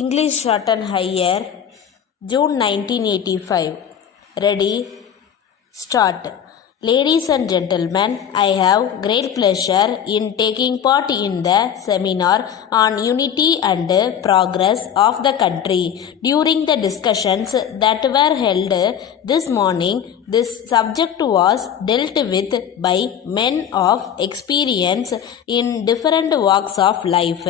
English Shorthand Higher, June 1985. Ready? Start. Ladies and gentlemen, I have great pleasure in taking part in the seminar on unity and progress of the country. During the discussions that were held this morning, this subject was dealt with by men of experience in different walks of life.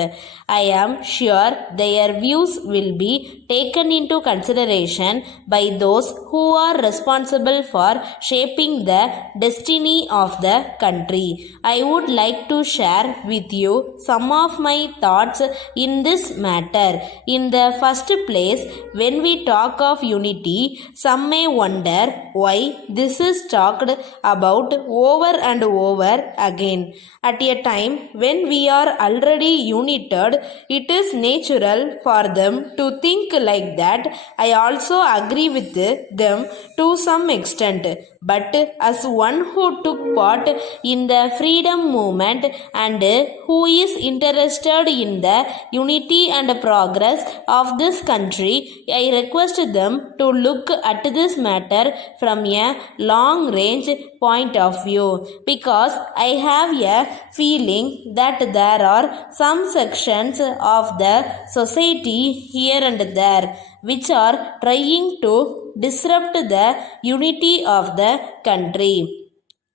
I am sure their views will be taken into consideration by those who are responsible for shaping the destiny of the country. I would like to share with you some of my thoughts in this matter. In the first place, when we talk of unity, some may wonder why this is talked about over and over again. At a time when we are already united, it is natural for them to think like that. I also agree with them to some extent. But as one who took part in the freedom movement and who is interested in the unity and progress of this country, I request them to look at this matter from a long range point of view, because I have a feeling that there are some sections of the society here and there which are trying to disrupt the unity of the country.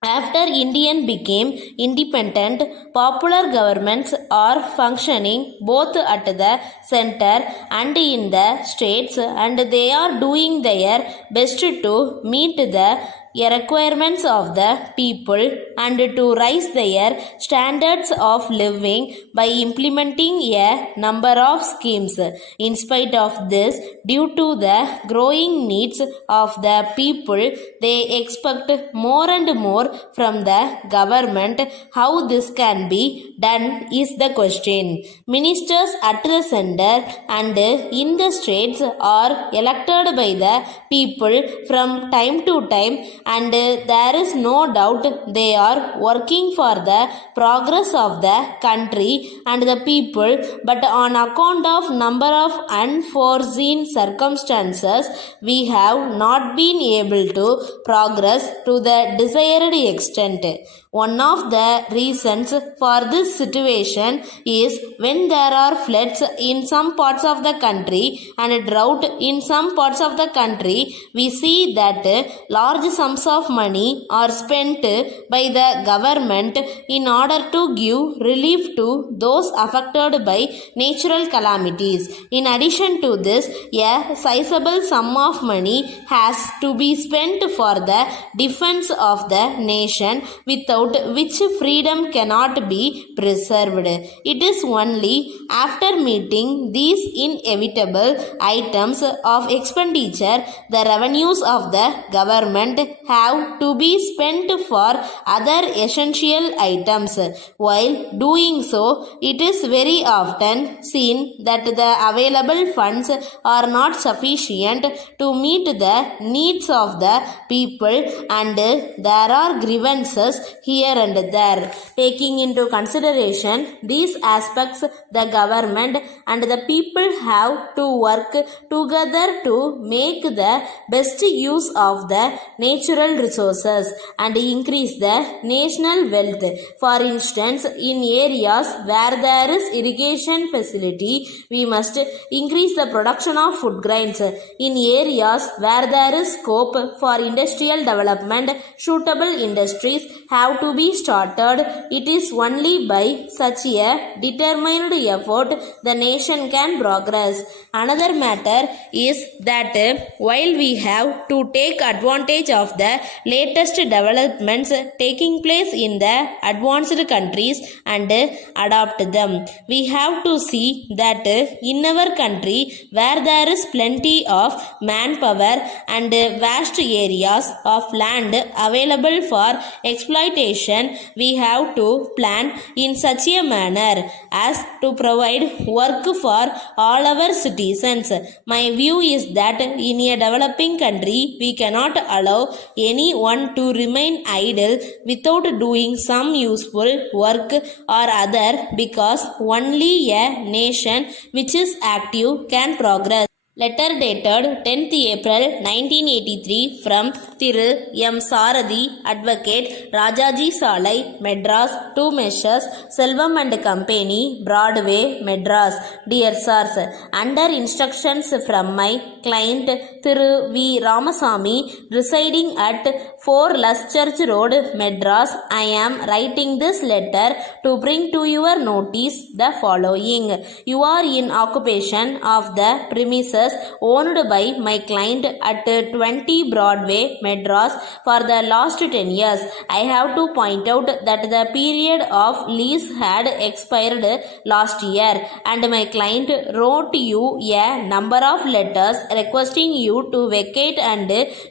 After India became independent, popular governments are functioning both at the center and in the states, and they are doing their best to meet the requirements of the people and to raise their standards of living by implementing a number of schemes. In spite of this, due to the growing needs of the people, they expect more and more from the government. How this can be done is the question. Ministers at the center and in the states are elected by the people from time to time, and there is no doubt they are working for the progress of the country and the people, but on account of number of unforeseen circumstances, we have not been able to progress to the desired extent. One of the reasons for this situation is when there are floods in some parts of the country and drought in some parts of the country, we see that large sums of money are spent by the government in order to give relief to those affected by natural calamities. In addition to this, a sizable sum of money has to be spent for the defense of the nation, without which freedom cannot be preserved. It is only after meeting these inevitable items of expenditure, the revenues of the government have to be spent for other essential items. While doing so, it is very often seen that the available funds are not sufficient to meet the needs of the people, and there are grievances here and there. Taking into consideration these aspects, the government and the people have to work together to make the best use of the natural resources and increase the national wealth. For instance, in areas where there is irrigation facility, we must increase the production of food grains. In areas where there is scope for industrial development, suitable industries have to be started. It is only by such a determined effort the nation can progress. Another matter is that while we have to take advantage of the latest developments taking place in the advanced countries and adopt them, we have to see that in our country, where there is plenty of manpower and vast areas of land available for exploitation, occupation we have to plan in such a manner as to provide work for all our citizens. My view is that in a developing country we cannot allow anyone to remain idle without doing some useful work or other, because only a nation which is active can progress. Letter dated 10th April 1983 from Thiru M. Sarathi, Advocate, Rajaji Salai, Madras, to Messrs. Selvam and Company, Broadway, Madras. Dear Sirs, under instructions from my client Thiru V. Ramasamy, residing at 4 Luschurch Road, Madras, I am writing this letter to bring to your notice the following. You are in occupation of the premises owned by my client at 20 Broadway, Madras for the last 10 years. I have to point out that the period of lease had expired last year, and my client wrote you a number of letters requesting you to vacate and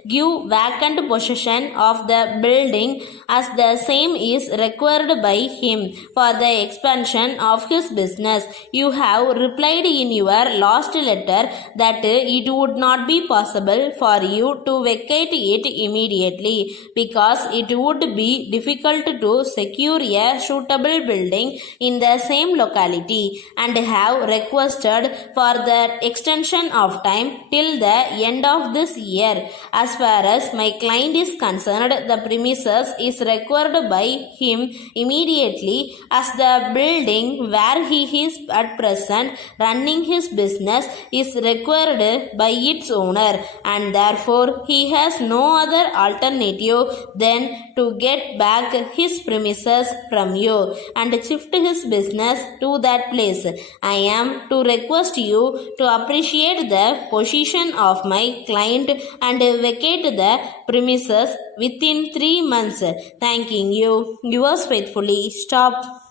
give vacant possession of the building, as the same is required by him for the expansion of his business. You have replied in your last letter that it would not be possible for you to vacate it immediately because it would be difficult to secure a suitable building in the same locality, and have requested for the extension of time till the end of this year. As far as my client is concerned, the premises is required by him immediately, as the building where he is at present running his business is required by its owner, and therefore he has no other alternative than to get back his premises from you and shift his business to that place. I am to request you to appreciate the position of my client and vacate the premises within 3 months. Thanking you. Yours faithfully, Stop.